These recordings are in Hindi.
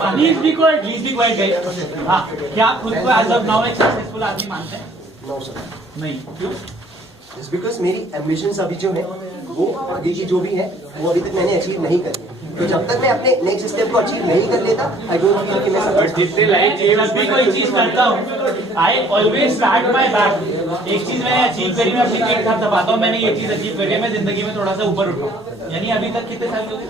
Please be quite guys. हाँ, क्या आप खुद को एज ऑफ नाउ एक सक्सेसफुल आदमी मानते हैं? No sir. नहीं, क्यों? जस्ट बिकॉज मेरी एम्बिशंस अभी जो है वो आगे की जो भी है वो अभी तक मैंने अचीव नहीं करी। तो जब तक मैं अपने नेक्स्ट स्टेप को अचीव नहीं कर लेता, आई डोंट फील कि मैं जब भी कोई चीज करता हूँ, I always start my back. एक चीज मैंने अचीव करी, मैं अपनी पीठ थाप दबाता हूँ, मैंने ये चीज अचीव करी है, मैं जिंदगी में थोड़ा सा ऊपर उठा। यानी अभी तक कितने साल हो गए?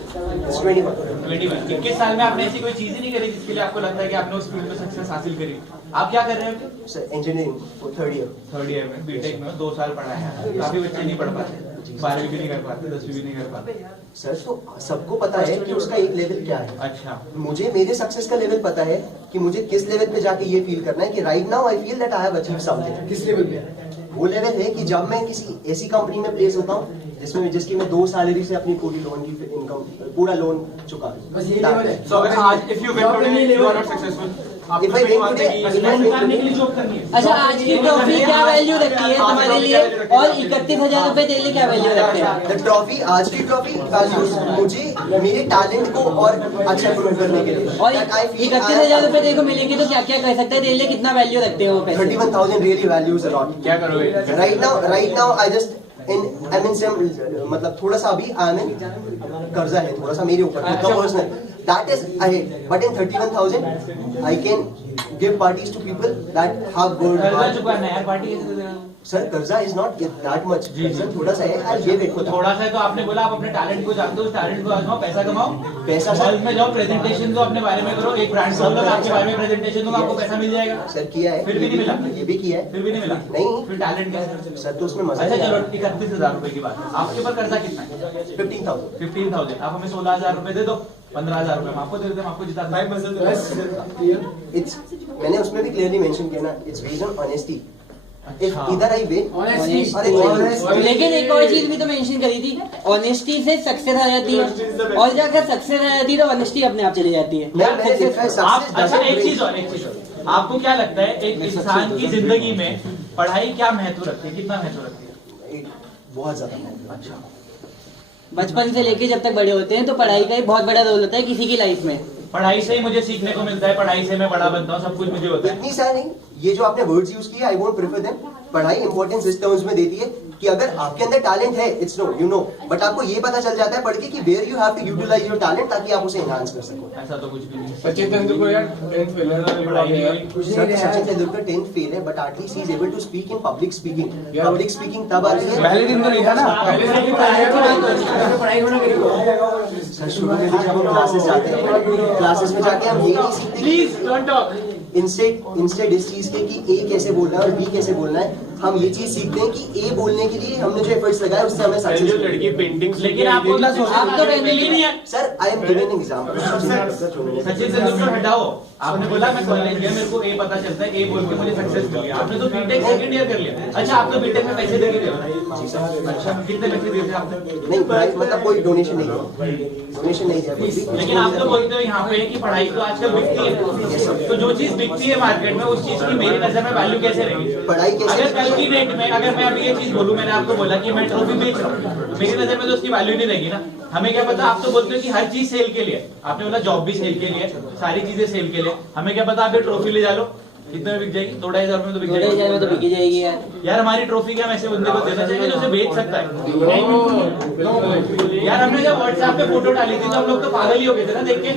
21। 21 साल में आपने ऐसी कोई चीज ही नहीं करी जिसके लिए आपको लगता है कि आपने उस फील्ड में सक्सेस हासिल करी। आप क्या कर रहे हैं? सर इंजीनियरिंग थर्ड ईयर में, बीटेक में 2 साल पढ़ा है। काफी बच्चे नहीं पढ़ पाते, 12वीं भी नहीं कर पाते, 10वीं भी नहीं कर पाते। सर तो सबको पता है कि उसका एक लेवल क्या है। अच्छा, मुझे मेरे सक्सेस का लेवल पता है कि मुझे किस लेवल पे जाके ये फील करना है कि right now I feel that I have achieved something. किस लेवल पे? वो लेवल है कि जब मैं किसी ऐसी कंपनी में प्लेस होता हूँ जिसकी मैं 2 सैलरी से अपनी पूरी लोन की इनकम, पूरा लोन चुका दूं। बस ये लेवल है। सो अगर आज if you win today you are not successful. If I win today, अच्छा, आज की ट्रॉफी क्या वैल्यू रखती है तुम्हारे लिए, और 31,000 रुपए तेरे लिए क्या वैल्यू रखते हैं? द ट्रॉफी, आज की ट्रॉफी वैल्यूज मुझे मेरे टैलेंट को और अच्छा प्रूव करने के लिए। और 31,000 रुपए तेरे को मिलेंगे तो क्या क्या कर सकते हैं? तेरे लिए कितना वैल्यू रखते हैं वो पैसे? 31,000 रियली वैल्यूज अ लॉट। क्या करोगे? Right now I just I mean some, मतलब थोड़ा सा अभी आई मीन कर्जा है थोड़ा सा मेरे ऊपर personal, that is ahead, but in 31,000 I can give parties to people that have worked hard. Sir, कर्जा is not that much. कर्जा थोड़ा सा है, I'll give it. थोड़ा सा है तो आपने बोला आप अपने टैलेंट को जानते हो, उस टैलेंट को आजमाओ, पैसा कमाओ, पैसा मॉल में जाओ, प्रेजेंटेशन दो अपने बारे में करो, एक ब्रांड खोल लो, आपके बारे में प्रेजेंटेशन दूंगा, आपको पैसा मिल जाएगा। सर किया है, फिर भी नहीं मिला। ये भी किया है, फिर भी नहीं मिला। नहीं, फिर टैलेंट कैसे? सर तो उसमें मजा। अच्छा चलो, 31,000 रुपए की बात है, आपके ऊपर कर्जा कितना है? 15,000। आप हमें 16,000 रुपए दे दो, 15,000 रुपए हम आपको दे देते हैं, आपको जिता। मैंने उसमें भी क्लियरली मेंशन किया ना, इट्स बेस्ड ऑन ऑनेस्टी। इधर आई विन ऑनेस्टी। लेकिन एक और चीज भी तो मेंशन करी थी, ऑनेस्टी से सक्सेस आ जाती है, और जब अगर सक्सेस आ जाती है तो ऑनेस्टी अपने आप चली जाती है। अच्छा, एक चीज और, आपको क्या लगता है एक इंसान की जिंदगी में पढ़ाई क्या महत्व रखती है, कितना महत्व रखती है? बहुत ज्यादा महत्व। अच्छा, बचपन से लेके जब तक बड़े होते हैं तो पढ़ाई का एक बहुत बड़ा रोल होता है किसी की लाइफ में। पढ़ाई से ही मुझे सीखने को मिलता है, पढ़ाई से मैं बड़ा बनता हूँ, सब कुछ मुझे होता है। इतनी सा नहीं, ये जो आपने वर्ड्स यूज किए आई वोंट प्रेफर देम। पढ़ाई इंपॉर्टेंस इस टर्म्स में देती है कि अगर आपके अंदर टैलेंट है, it's no you know, but आपको ये पता चल जाता है पढ़ के कि where you have to utilize your talent ताकि आप उसे एनहांस कर सको। ऐसा तो कुछ भी नहीं। सचिन तेंदुलकर यार 10th फेल है, सचिन तेंदुलकर 10th फेल है, but at least he is able to speak in public speaking. Public speaking तब आती है, पहले दिन तो नहीं था ना, सर शुरू में भी जब हम क्लासेस जाते हैं, क्लासेस में जाके हम ये नहीं सीखते प्लीज डोंट टॉक। इंस्टेड इस चीज के कि ए कैसे बोलना है और बी कैसे बोलना है, हम ये चीज सीखते हैं कि ए बोलने के लिए हमने जो एफर्ट्स लगाए उससे हमें सक्सेस मिली। लड़की पेंटिंग, लेकिन आपको आप तो पेंटिंग नहीं है sir. I am giving an example. Sachin Tendulkar हटाओ, आपने बोला मैं कॉलेज गया, मेरे को ए पता चलता है, ए बोल के मुझे सक्सेस मिल गया। आपने तो बीटेक सेकंड ईयर कर लिया। अच्छा, आप तो बीटेक में पैसे देके दिए? जी सर। अच्छा, कितने पैसे दिए थे आपने? नहीं, मतलब कोई डोनेशन नहीं है, डोनेशन नहीं है। लेकिन आप तो बोलते हो यहाँ पे कि पढ़ाई तो आजकल बिकती है, तो जो चीज बिकती है मार्केट में उस चीज की मेरी नजर में वैल्यू कैसे रहेगी? पढ़ाई कैसे? अगर कल की डेट में अगर मैं अभी ये चीज बोलूं, मैंने आपको बोला कि मैं ट्रॉफी बेच रहा हूँ, मेरी नजर में तो उसकी वैल्यू नहीं रहेगी ना। हमें क्या पता, आप तो बोलते हो कि हर चीज सेल के लिए, आपने बोला जॉब भी सेल के लिए, सारी चीजें सेल के लिए। हमें क्या पता, आप ये ट्रॉफी ले जा लो, कितने में बिक जाएगी? 2,500 में तो बिक जाएगी। 2,500 में तो बिक जाएगी यार। यार हमारी ट्रॉफी क्या हम ऐसे बंदे को देना चाहिए जो उसे बेच सकता है? यार हमने जब व्हाट्सएप पे फोटो डाली थी तो हम लोग तो पागल ही हो गए थे ना देख के।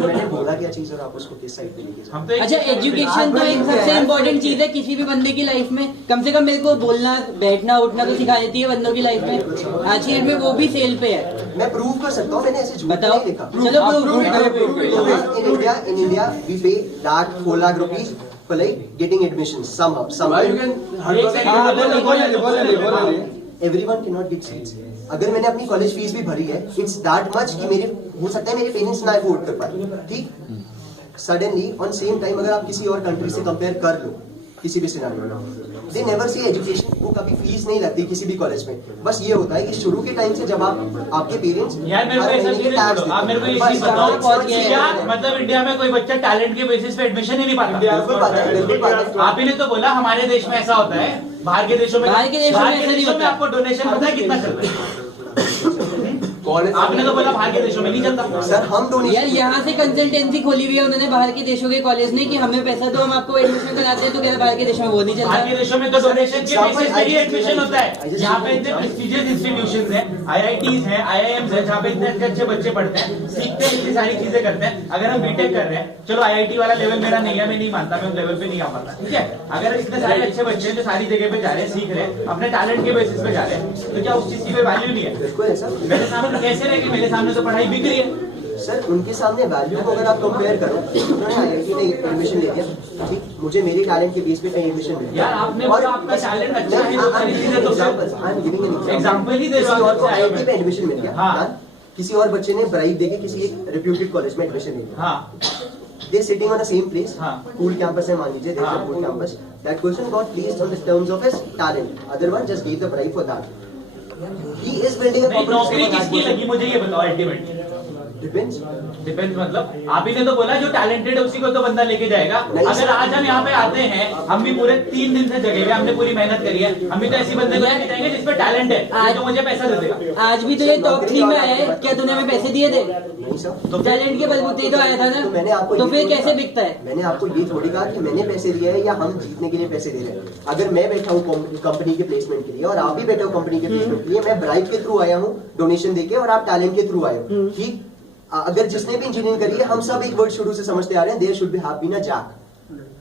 मैंने बोला क्या चीज और आप उसको किस साइड पे लेके हम तो अच्छा, एजुकेशन तो एक सबसे इम्पोर्टेंट चीज है किसी भी बंदे की लाइफ में। कम से कम मेरे को बोलना, बैठना, उठना तो सिखा देती है बंदों की लाइफ में। आज की डेट में वो भी सेल पे है। मैं प्रूव कर सकता हूँ, मैंने ऐसे झूठ बताओ, नहीं लिखा। चलो in India we pay lakh 4 lakh rupees for like getting admissions somehow. Everyone cannot get seats. अगर मैंने अपनी कॉलेज फीस भी भरी है, इट्स दैट मच कि मेरे हो सकता है मेरे पेरेंट्स ना अफोर्ड कर पाए। ठीक, सडनली ऑन सेम टाइम अगर आप किसी और कंट्री से कंपेयर कर लो, किसी भी सिनेरियो में, दे नेवर सी एजुकेशन, वो कभी फीस नहीं लगती किसी भी कॉलेज में। बस ये होता है कि शुरू के टाइम से जब आपके पेरेंट्स यार मेरे को ऐसा चीज छोड़ो, आप मेरे को ये चीज बताओ क्या मतलब इंडिया में कोई बच्चा टैलेंट के बेसिस पे एडमिशन ही नहीं पाता? बिल्कुल पाता है, बिल्कुल पाता है। आप ही ने तो बोला हमारे देश में ऐसा होता है, बाहर के देशों में आपको डोनेशन पता है कितना चल रहा है? कॉलेज आपने तो बोला बाहर के देशों में नहीं चलता। सर हम यार डोनेशन यहाँ से कंसल्टेंसी खोली हुई है उन्होंने बाहर के देशों के कॉलेज ने कि हमें पैसा दो हम आपको एडमिशन कराते हैं, तो कहते बाहर के देशों में वो नहीं बाहर के चलता। देशों में तो डोनेशन के Example, बेसिस पे ही I just एडमिशन given- होता I है। just यहाँ पे given- इतने प्रेस्टिजियस इंस्टीट्यूशंस हैं, IITs हैं, IIMs हैं, जहाँ पे इतने अच्छे बच्चे पढ़ते हैं, सीखते हैं, इतनी सारी चीजें करते हैं। अगर हम बीटेक कर रहे हैं, चलो IIT वाला लेवल मेरा नहीं है, मैं नहीं मानता, मैं उस लेवल पे नहीं आ पाता, ठीक है। अगर इतने सारे अच्छे बच्चे हैं जो सारी जगह पे जा रहे हैं, सीख रहे हैं, अपने टैलेंट के बेसिस पे जा रहे हैं, तो क्या उस चीज की कोई वैल्यू नहीं है? बिल्कुल है सर। मेरे सामने कैसे रहे कि मेरे सामने तो पढ़ाई बिक रही है। सर उनके सामने वैल्यू को अगर आप कंपेयर करो, उन्होंने IIT में एडमिशन ले लिया, ठीक, मुझे मेरे टैलेंट के बेस पे कहीं एडमिशन मिल गया। यार आपने बोला आपका टैलेंट अच्छा है, तो सारी चीजें तो एग्जाम्पल ही दे किसी दो। और को IIT में एडमिशन मिल गया, हाँ। done। किसी और बच्चे ने ब्राइब देके किसी एक रेप्यूटेड कॉलेज में एडमिशन ले लिया। हाँ They sitting on the same place, हाँ। cool campus है मान लीजिए, there's हाँ। a cool campus. That person got placed on the terms of his talent. Other one just gave the bribe for that. He is building a नहीं, competition नौकरी for that किसकी person. लगी मुझे ये बताओ अल्टीमेटली। Depends. डिपेंड्स मतलब आप ही ने तो बोला जो टैलेंटेड है उसी को तो बंदा लेके जाएगा। नहीं, अगर सर। आज हम यहाँ पे आते हैं, हम भी पूरे 3 दिन से जगे हुए, हमने पूरी मेहनत करी है, हम भी तो ऐसी बंदे को लेके जाएंगे जिसपे टैलेंट है, ये जो मुझे पैसा दे देगा। आज भी तो ये टॉप 3 में आया है, क्या तूने हमें पैसे दिए थे? नहीं सर। तो टैलेंट के बलबूते ही तो आया था तो मैंने ना, आपको तो ये फिर थोड़ी कैसे कहा- बिकता है? मैंने आपको ये थोड़ी कहा कि मैंने पैसे दिए हैं या हम जीतने के लिए पैसे दे रहे हैं। अगर मैं बैठा हूँ कंपनी के प्लेसमेंट के लिए और आप भी बैठे हो कंपनी के प्लेसमेंट के लिए, मैं ब्राइब के थ्रू आया हूँ, डोनेशन देके, और आप टैलेंट के थ्रू आए हो, ठीक। अगर जिसने भी इंजीनियरिंग करी है, हम सब एक वर्ड शुरू से समझते आ रहे हैं, there should be have been a jack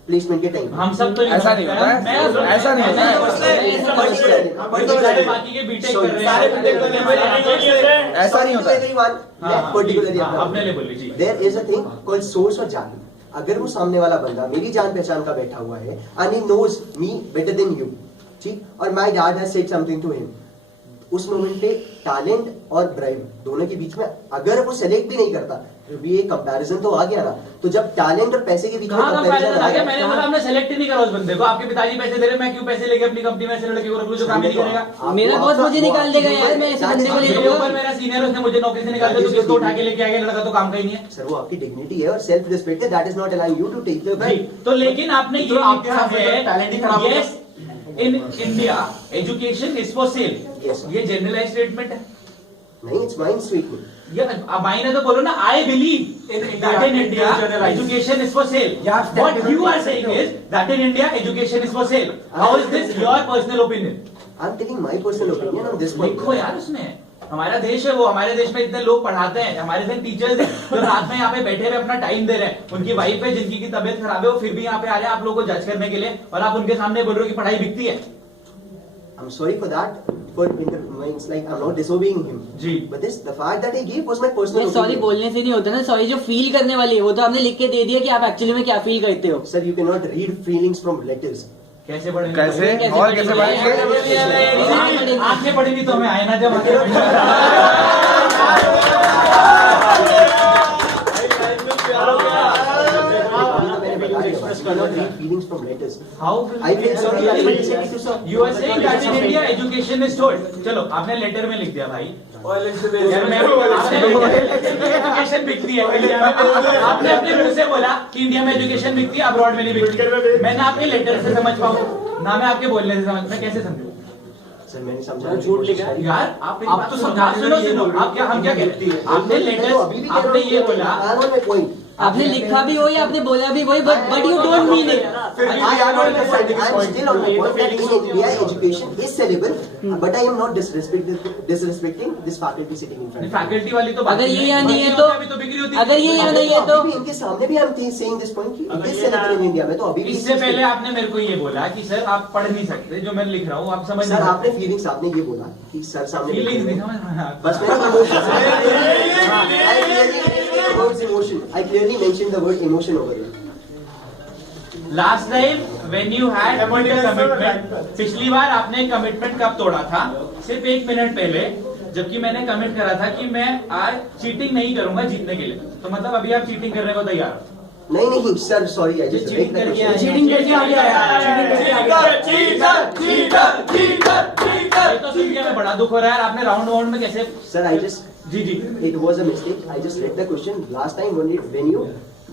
placement के टाइम। हम सब तो ऐसा नहीं होता है, ऐसा नहीं होता है। बाकी के बीटेक कर रहे हैं, ऐसा नहीं होता है। मैं पर्टिकुलरली अपने लिए बोलिए जी। There is a thing called source और जान। अगर वो सामने वाला बंदा मेरी जान पहचान का बैठा हुआ है and he knows me better than you, ठीक, और my dad has said something to him, उस मोमेंट पे टैलेंट और ब्राइब दोनों के बीच में अगर वो सेलेक्ट भी नहीं करता, फिर भी एक कंपैरिजन तो आ गया ना। तो जब टैलेंट और पैसे के बीच में कहाँ कंपैरिजन कंपैरिजन आ गया? आया, मैंने बोला हमने सेलेक्ट ही नहीं करा उस बंदे को। आपके पिताजी पैसे दे रहे, मैं क्यों पैसे लेके अपनी कंपनी में ऐसे लड़के को रख लूं जो काम ही नहीं करेगा? मेरा बॉस मुझे निकाल देगा यार, मैं ऐसे बंदे को मेरे लेके ऊपर मेरा सीनियर है, उसने मुझे नौकरी से निकाल दिया, तो किसको उठा के लेके आ गया? लड़का तो काम का ही नहीं है। सर वो आपकी डिग्निटी है और सेल्फ रिस्पेक्ट है, that is not allowing you to take the जी, ब्राइब। तो लेकिन आपने ये तो आपके लिखा हिसाब से है, तो talent ही खराब होगा। yes, in India education is for sale। Yes, sir. ये जनरलाइज स्टेटमेंट है। नहीं, इट्स माइंड स्टेटमेंट। ये अब मायने तो बोलो ना, I believe In India, that in India generalized. education is for sale। Yeah, What you are saying is that in India education is for sale। How is this your personal opinion? I am taking my personal opinion on this लिखो पॉइंट। यार उसमें। हमारा देश है वो, हमारे देश में इतने लोग पढ़ाते हैं, हमारे देश टीचर्स हैं जो रात में यहाँ पे बैठे हुए अपना टाइम दे रहे हैं, उनकी वाइफ है जिनकी की तबीयत खराब है, वो फिर भी यहाँ पे आ रहे हैं आप लोगों को जज करने के लिए, और आप उनके सामने बोल रहे हो कि पढ़ाई बिकती है। I'm sorry for that. It's like I'm not disobeying him. जी। But this, the fact that I gave was my personal sorry opinion. बोलने से नहीं होता ना, सॉरी जो फील करने वाली है वो तो हमने लिख के दे दिया कि आप एक्चुअली में क्या फील करते हो। Sir, you cannot read feelings from letters. कैसे पढ़ेंगे? कैसे? और कैसे पढ़ेंगे? आंखें पढ़ेंगी तो हमें आए ना जब You cannot read feelings from letters. How? I feel sorry. I will say it to sir. You are saying that in India education is told। चलो आपने लेटर में लिख दिया भाई, यार मैं एजुकेशन बिकती है इंडिया में। आपने अपने मुंह से बोला कि इंडिया में एजुकेशन बिकती है, अब्रॉड में नहीं बिकती। मैं ना आपके लेटर से समझ पाऊँ ना मैं आपके बोलने से समझ, मैं कैसे समझूं? सर मैंने समझा। झूठ लिखा है। यार आप मेरी बात तो सुनो, सुनो आप क्या, हम क्या कहते हैं? आपने लेटर, आपने ये बोला, पॉइंट आपने लिखा भी वही, आपने बोला भी वही, but you don't mean it. I'm still on the point that in India education is sellable, but I am not disrespecting this faculty sitting in front of me. Faculty वाली तो बात अगर ये नहीं है। यहाँ नहीं है बच्चियों का भी तो बिक्री होती है। अगर ये यहाँ नहीं है तो अभी भी इनके सामने भी I'm saying this point कि it is sellable in India में, तो अभी भी इससे पहले आपने मेरे को ये बोला कि सर आप पढ़ नहीं सकते, जो मैं लिख रहा हूँ आप समझ सर नहीं आपने फीलिंग्स, आपने ये बोला कि सर सामने फीलिंग्स नहीं समझ रहा। बस I clearly mentioned the word emotion over here. Last time when you had commitment, पिछली बार आपने कमिटमेंट कब तोड़ा था? सिर्फ 1 मिनट पहले, जबकि मैंने कमिट करा था कि मैं आज चीटिंग नहीं करूंगा जीतने के लिए। तो मतलब अभी आप चीटिंग करने को तैयार हो? नहीं sir, sorry, I just cheating करके आए हैं। चीटिंग करके आ गया ये तो सुन के हमें बड़ा दुख हो रहा है यार। आपने राउंड वाउंड में कैसे? सर, आई जस्ट जी it was a mistake. I just read the question last time when you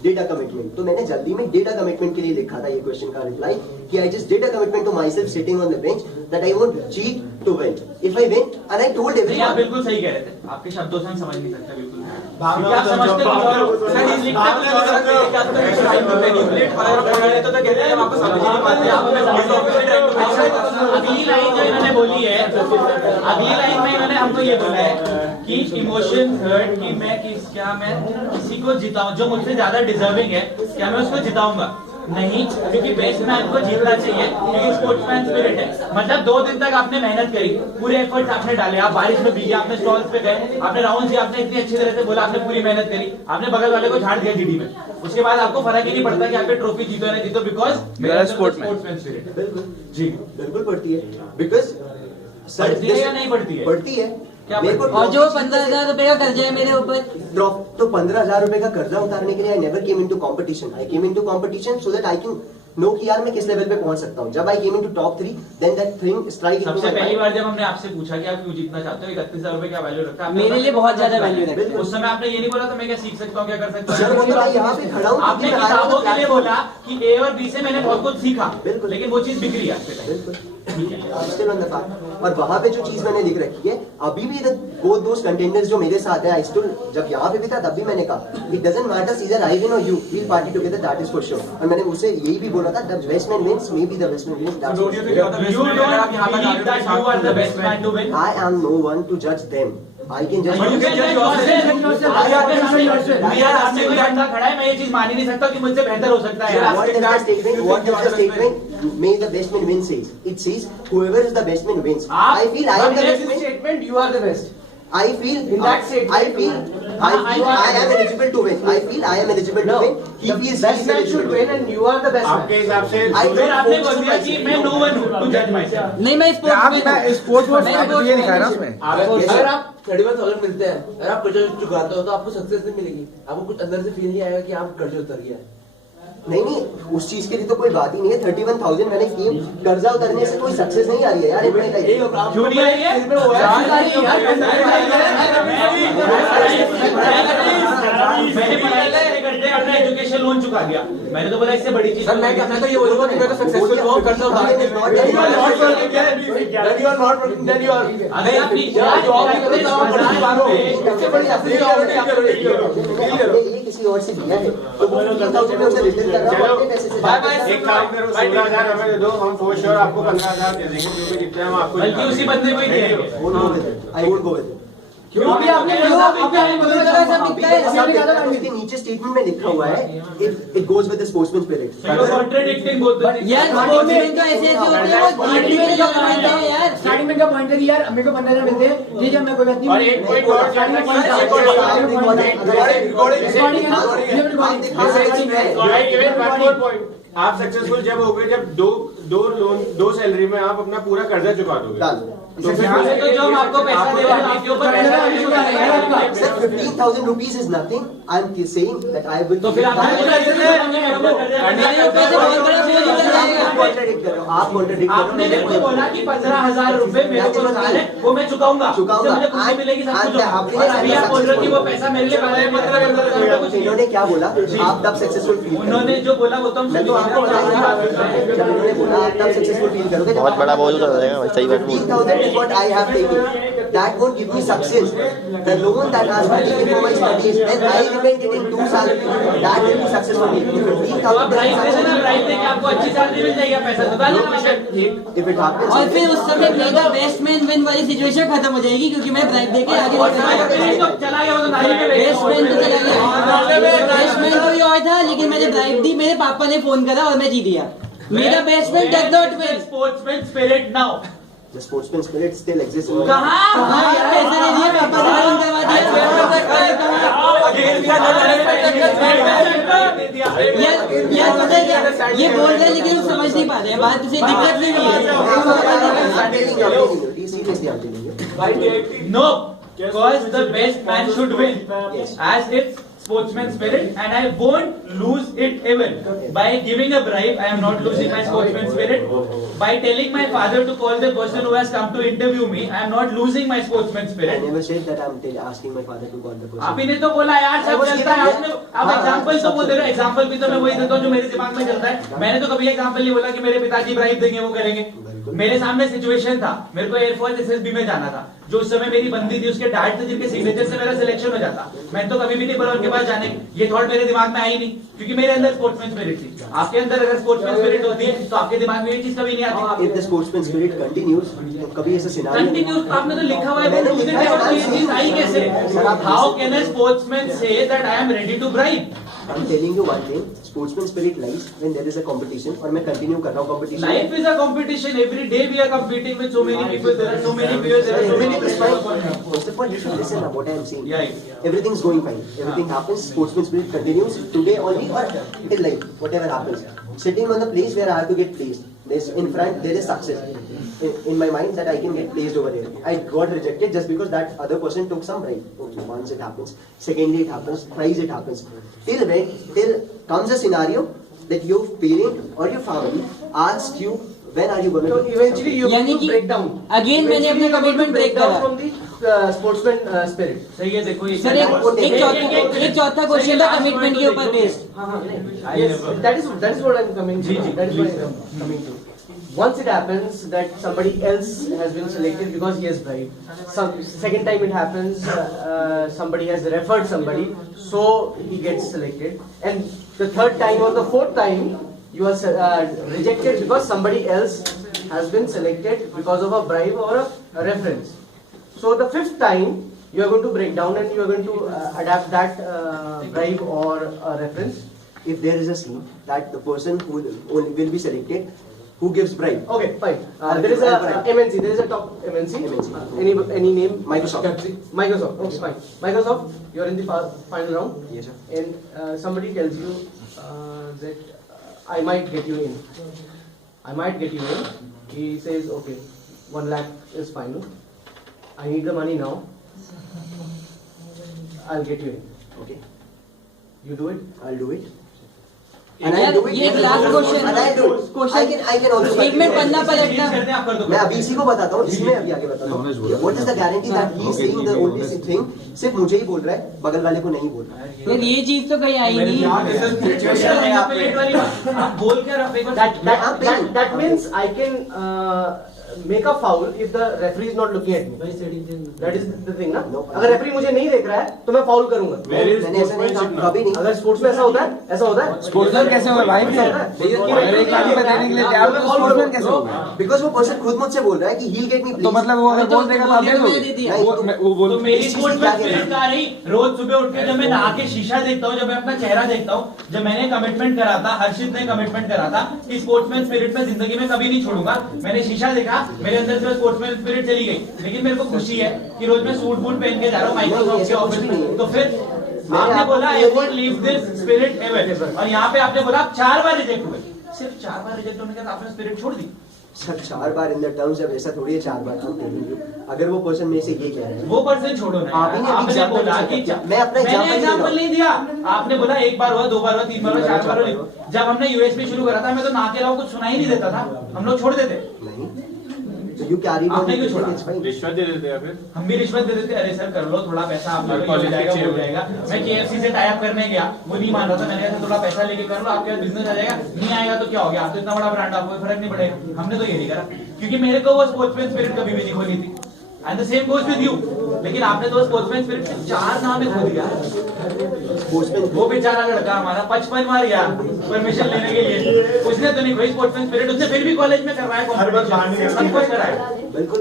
did a commitment. तो मैंने जल्दी में डिड अ कमिटमेंट के लिए लिखा था ये क्वेश्चन का रिप्लाई कि I just did a commitment to myself sitting on the bench that I won't cheat to win. If I win and I told नहीं, आप एवरीवन। बिल्कुल सही कह रहे थे, आपके शब्दों से हम समझ नहीं सकते बिल्कुल। क्योंकि आप समझते कुछ और हो। सर, ये लिखता कुछ और है, क्या तो मैनिपुलेट और पकड़ लेते तो कहते हैं हम आपको समझ ही नहीं पाते, आप हमें समझ लो। अगली लाइन जो इन्होंने बोली है, अगली लाइन में इन्होंने हमको ये बोला है कि इमोशन हर्ट, कि मैं किसी को जिताऊं जो मुझसे ज्यादा डिजर्विंग है, क्या मैं उसको जिताऊंगा? नहीं, क्योंकि बेसमैन को जीतना चाहिए, क्योंकि स्पोर्ट्समैन स्पिरिट है। मतलब 2 दिन तक आपने मेहनत करी, पूरे एफर्ट्स आपने डाले, आप बारिश में भीगे, आपने स्टॉल्स पे गए, आपने राउंड किया, आपने इतनी अच्छी तरह से बोला, आपने पूरी मेहनत करी, आपने बगल वाले को झाड़ दिया जीडी में। उसके बाद आपको फर्क ही नहीं पड़ता कि आपके ट्रॉफी जीतो या नहीं जीतो, बिकॉज मेरा स्पोर्ट्समैन स्पिरिट है। बिल्कुल जी, बिल्कुल पड़ती है, बिकॉज पढ़ती है या नहीं पढ़ती है? पड़ती है। क्या मेरे को और जो 15,000 रुपए का कर्जा है मेरे ऊपर, तो 15,000 रुपए का कर्जा उतारने के लिए I never came into competition. I came into competition so that I can know कि यार मैं किस लेवल पे पहुंच सकता हूं। जब I came into top 3 then that thing strike into सबसे माय पहली माइंड। बार जब हमने आपसे पूछा कि आप क्यों जीतना चाहते हो, 31,000 रुपए क्या वैल्यू रखता है आपने मेरे लिए बहुत ज्यादा वैल्यू रखता है। उस समय आपने ये नहीं बोला था मैं क्या सीख सकता हूँ, क्या कर सकता सर, वो तो मैं यहाँ पे खड़ा हूँ, आपने क्योंकि मैं आया हूँ किताबों के लिए platform। बोला कि ए और बी से मैंने बहुत कुछ सीखा, बिल्कुल। लेकिन वो चीज बिगड़ी आपके टाइम। बिल्कुल ठीक है। Still on the fact। और वहां पे जो चीज मैंने लिख रखी है, अभी भी both those contenders जो मेरे साथ है, आई स्टिल, जब यहाँ पे भी था तब भी मैंने कहा it doesn't matter either I win or you, we'll party together, that is for sure। और मैंने उसे यही भी बोला था, the best man wins, maybe the best man wins, that's for sure। You don't believe that you are the best man to win? I am no one to judge them। I can judge You can judge yourself। आज आपके सामने मेरा सामने कोई बंदा खड़ा है, मैं ये चीज मान ही नहीं सकता कि मुझसे बेहतर हो सकता है। What does the statement? What does the statement? May the best man win says? It says whoever is the best man wins। I feel I am the best man। statement, you are the best. I feel In that statement, I feel I am eligible to win। I feel I am eligible to win। He feels he Best is man eligible should to win win। and you are the best आपके man. हिसाब से I फिर don't आपने focus बोल on दिया कि myself। मैं नो वन हूँ टू जज माई सेल्फ। नहीं, मैं आप स्पोर्ट्स में ये लिखा है ना उसमें। अगर आप 31,000 मिलते हैं, अगर आप कर्जा चुकाते हो तो आपको सक्सेस नहीं मिलेगी, आपको कुछ अंदर से फील नहीं आएगा कि आप कर्जा उतर गया है। नहीं, उस चीज के लिए तो कोई बात ही नहीं है। 31,000 मैंने की, कर्जा उतरने से कोई सक्सेस नहीं आ रही है यार इन माय लाइफ। क्यों नहीं आई है? मैंने पढ़ाई करते अपना एजुकेशन लोन चुका दिया, मैंने तो बोला इससे बड़ी चीज। सर मैं कहता तो ये बोलूंगा कि मैं तो सक्सेसफुल हूं, कर्जा उतार Then you are not working, then you are not working, then you are अगर आप इससे बड़ी ये किसी और से लिया है तो वो 15,000 में उसे रिटर्न कर रहा हूँ अपने पैसे से। Bye bye. एक काम करो, 16,000 हमें दे दो, हम फॉर श्योर आपको 15,000 दे देंगे, जो भी जितने हम आपको बल्कि उसी बंदे को ही दिएंगे। Won't go with it। I won't go with it। क्योंकि आपने इसके नीचे स्टेटमेंट में लिखा हुआ है it goes with the sportsman spirit। Contradicting both the things. यार स्पोर्ट्समैन तो ऐसे ऐसे होते हैं, वो जीडी में जो बनते हैं यार। स्टार्टिंग में का पॉइंट है कि यार मेरे को 15,000 मिलते हैं, ठीक है मैं कोई बात नहीं। और एक पॉइंट और जानना चाहिए, आप सक्सेसफुल जब हो गए जब दो सैलरी में आप अपना पूरा कर्जा चुका दोगे। तो जो हम आपको पैसा दे रहे हैं आपके ऊपर पैसा Sir, 15,000 rupees is nothing। I'm saying that I will। तो फिर आप कॉन्ट्रडिक्ट कर रहे हो, आप कॉन्ट्रडिक्ट कर आपने मेरे को बोला कि 15,000 रुपए मेरे को उधार है, वो मैं चुकाऊंगा, चुकाऊंगा। मुझे खुशी मिलेगी, सब कुछ होगा। आपने और अभी आप बोल रहे हो कि वो पैसा मेरे लिए 15,000 कुछ नहीं। इन्होंने क्या बोला, आप तब सक्सेसफुल फील उन्होंने जो बोला वो तो हम मैं तो आपको बताया, जब इन्होंने बोला आप तब सक्सेसफुल फील करोगे। बहुत बड़ा बोझ उतर जाएगा, सही बात बोल। 15,000 is what I have taken। That won't give me success। The loan that has been taken for my studies, then I repaid it in 2 salaries, that will be success for me। तो आप प्राइस दे देना, प्राइस देके आपको अच्छी सैलरी मिल जाएगी, पैसा चुका लेना। If it happens, और फिर उस समय मेरा बेस्ट मैन विन वाली सिचुएशन खत्म हो जाएगी, क्योंकि मैं ब्राइब देके आगे और तो चला गया, वो तो नाली में बेस्ट मैन तो चला गया। बेस्ट मैन कोई और था, लेकिन मैंने ब्राइब दी, मेरे पापा ने फोन करा और मैं जीत गया। मेरा best man does not win. Sportsman spirit now. the sportsman spirit still exists in my कहाँ यार पैसा दे दिया, पापा ने फोन करवा दिया। यार पता है क्या, ये बोल रहे हैं लेकिन वो समझ नहीं पा रहे हैं बात, उसे दिक्कत नहीं है। seriously I'm telling you। No, because the best man should win, as it's sportsman spirit and I won't lose it ever. By giving a bribe, I am not losing my sportsman spirit. By telling my father to call the person who has come to interview me, I am not losing my sportsman I spirit. never said that I'm asking my father to call the person. आप ही ने तो बोला यार I सब was चलता है, giving आपने आप एग्जांपल तो बोल दे रहे हो, एग्जांपल भी तो मैं वही देता हूँ जो मेरे दिमाग में चलता है। मैंने तो कभी एग्जांपल नहीं बोला कि मेरे पिताजी ब्राइब देंगे वो करेंगे। मेरे सामने सिचुएशन था, मेरे को एयरफोर्स एसएसबी में जाना था, जो उस समय मेरी बंदी थी, उसके डैड थे जिनके सिग्नेचर से मेरा सिलेक्शन हो जाता। मैं तो कभी भी नहीं बोला उनके पास जाने, ये थॉट मेरे दिमाग में आई नहीं, क्योंकि मेरे अंदर स्पोर्ट्समैन स्पिरिट थी। आपके अंदर अगर स्पोर्ट्समैन स्पिरिट होती है तो आपके दिमाग में ये चीज कभी नहीं आती। If the sportsman spirit continues, तो कभी ऐसा सिनारियो कंटिन्यूस आपने तो लिखा हुआ है, वो ये चीज आई कैसे? How can a sportsman say that I am ready to bribe? I'm telling you one thing, sportsman spirit lies when there is a competition, और मैं continue कर रहा हूँ competition. Life is a competition. Every day we are competing with so many people. There are so many peers. There are so many It's fine. people. First of all, you should listen to what I am saying. Yeah. Everything's going fine. Everything happens. Sportsman spirit continues today only or till life, whatever happens. Sitting on the place where I have to get placed. There's in front there is success in my mind that I can get placed over here. I got rejected just because that other person took some bribe. Okay, once it happens. Secondly, it happens. Thrice it happens. Till comes a scenario that your parent or your family asks you, when are you going to? So eventually you यानी have to कि break down. again मैंने अपना commitment break करा। from the sportsman spirit. सही है, देखो ये सर एक चौथा क्वेश्चन था कमिटमेंट के ऊपर based. Yes, that is what I'm coming to. That is what I'm coming to. Once it happens that somebody else has been selected because he has bribed. Second time it happens, somebody has referred somebody, so he gets selected. And the third time or the fourth time, you are rejected because somebody else has been selected because of a bribe or a reference. So the fifth time, you are going to break down and you are going to adapt that bribe or a reference. If there is a scene that the person who will be selected, who gives bribe. Okay, fine. There is a MNC. There is a top MNC. Any name? Microsoft. Microsoft. Okay, fine. Microsoft. You are in the final round. Yes, sir. And somebody tells you that I might get you in. I might get you in. He says, okay, 1 lakh is final. I need the money now. I'll get you in. Okay, You do it. I'll do it. यार ये एक last question And I do it. I can also. एक मिनट पन्ना पलटना। कर दे, आप कर दो। मैं अभी इसी को बताता हूँ, इसी में अभी आगे बताता हूँ। What is the guarantee that he is saying the only thing सिर्फ मुझे ही बोल रहा है, बगल वाले को नहीं बोल रहा है? यार ये चीज तो कहीं आई नहीं। आप बोल क्या रहे हो? That means I can make a foul if the referee is not looking at me. That is the thing, ना? अगर रेफरी मुझे नहीं देख रहा है तो मैं फाउल करूंगा। मैंने ऐसा नहीं कहा, कभी नहीं। अगर स्पोर्ट्स में ऐसा होता है, ऐसा होता है। स्पोर्ट्समैन कैसे होगा भाई? अगर एक आदमी बताने के लिए तैयार हो तो स्पोर्ट्समैन कैसे होगा? Because वो person खुद मुझसे बोल रहा है कि he'll get me तो please. मतलब वो अगर बोल देगा तो आप दे मैंने दे दिया। दोगे? वो बोल तो मेरी स्पोर्ट्समैन स्पिरिट कहाँ रही? रोज सुबह उठ के जब मैं नहा के शीशा देखता हूँ, जब मैं अपना चेहरा देखता हूँ, जब मैंने कमिटमेंट करा था, हर्षित ने कमिटमेंट करा था कि स्पोर्ट्समैन स्पिरिट में जिंदगी में कभी नहीं छोड़ूंगा। मैंने शीशा देखा, मेरे अंदर से स्पोर्ट्समैन स्पिरिट चली गई, लेकिन मेरे को खुशी है कि रोज मैं सूट बूट पहन के जा रहा हूँ माइक्रोसॉफ्ट के ऑफिस में। तो फिर आपने बोला I won't leave this spirit ever, और यहाँ पे आपने बोला 4 बार रिजेक्ट हुए। सिर्फ 4 बार रिजेक्ट होने के बाद आपने स्पिरिट छोड़ दी। सर 4 बार इन द टर्म्स जब ऐसा थोड़ी है 4 बार हम टेलिंग यू। अगर वो पर्सन मेरे से ये कह रहा है, वो पर्सन छोड़ो ना, आप ही ने आपने example बोला नहीं कि दिया। मैं अपना मैंने example एग्जांपल नहीं दिया। आपने बोला 1 बार हुआ, 2 बार हुआ, 3 बार हुआ, 4 बार हुआ। जब हमने यूएसपी शुरू करा था, मैं तो ना के अलावा कुछ सुना ही नहीं देता था, हम लोग छोड़ देते। नहीं तो यू कैरी आपने क्यों छोड़ा? रिश्वत दे देते हैं फिर। हम भी रिश्वत दे देते, अरे सर कर लो, थोड़ा पैसा आप लोगों को हो जाएगा, हो जाएगा। मैं केएफसी से टाई अप करने गया, वो नहीं मान रहा था, मैंने कहा थोड़ा पैसा लेके कर लो, आपके पास बिजनेस आ जाएगा। नहीं आएगा तो क्या हो गया, आप तो इतना बड़ा ब्रांड, आपको फर्क नहीं पड़ेगा। हमने तो ये नहीं करा, क्योंकि मेरे को वो स्पोर्ट्समैन स्पिरिट कभी भी नहीं खोनी थी। And the same goes with you. लेकिन आपने तो स्पोर्ट्समैन स्पिरिट से 4 नाम खो दिया। वो बेचारा लड़का हमारा 55 बार गया परमिशन लेने के लिए, उसने तो नहीं खोई स्पोर्ट्समैन स्पिरिट, उसने फिर भी कॉलेज में करवाया, सब कुछ कराया,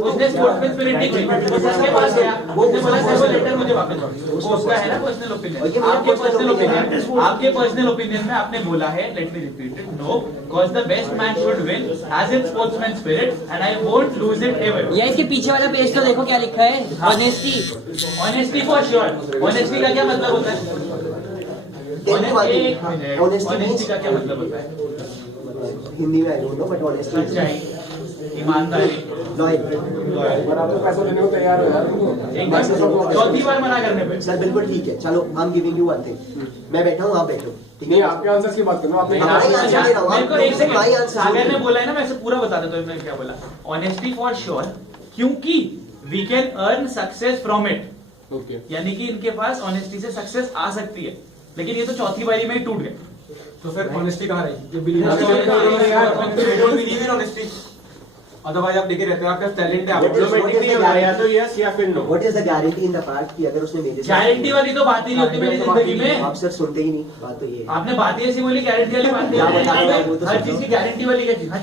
उसने स्पोर्ट्समैन स्पिरिट नहीं खोई। वो सर के पास गया, उसने बोला सर वो लेटर मुझे वापस दो। वो उसका है ना पर्सनल ओपिनियन, आपके पर्सनल ओपिनियन, आपके पर्सनल ओपिनियन में आपने बोला है, let me repeat it, no, because the best man should win as in sportsman spirit and I won't lose it ever. या इसके पीछे वाला पेज तो देखो क्या लिखा है, honesty. Honesty for sure. Honesty का क्या मतलब होता है? ऑनेस्टी का क्या मतलब होता है? हिंदी में I don't know but honestly सच्चाई, ईमानदारी, लॉयल। पर आप तो पैसा देने को तैयार हो यार उनको। एकदम चौथी बार मना करने पे। सर बिल्कुल ठीक है, चलो I am giving you one thing, मैं बैठा हूँ आप बैठो, ठीक नहीं है? आपके आंसर की बात कर रहा हूँ, आपने हाँ, मैं आंसर दे रहा हूँ, मेरे को एक मैं सेकंड, आंसर सागर दे ने रहा बोला है ना, मैं इसे पूरा बता देता हूँ मैं क्या बोला। ऑनेस्टी फॉर श्योर, क्योंकि we can earn success from it. Okay. यानी कि इनके पास ऑनेस्टी से सक्सेस आ सकती है, लेकिन ये तो चौथी बारी में ही टूट गए। तो फिर ऑनेस्टी कहाँ रही? ये बिलीव ऑनेस्टी, अदरवाइज आप लेके रहते हो, आपका टैलेंट है, आप डिप्लोमेटिक नहीं होगा, या तो यस या फिर no. What is the guarantee in the part कि अगर उसने मेरे साथ- गारंटी वाली तो बात ही नहीं होती मेरी जिंदगी में। आप सर सुनते ही नहीं, बात तो ये है। आपने बात ही ऐसी बोली, गारंटी वाली बात नहीं क्या होती। बता रहे हो, वो तो हर समझो। चीज की गारंटी वाली क्या चीज?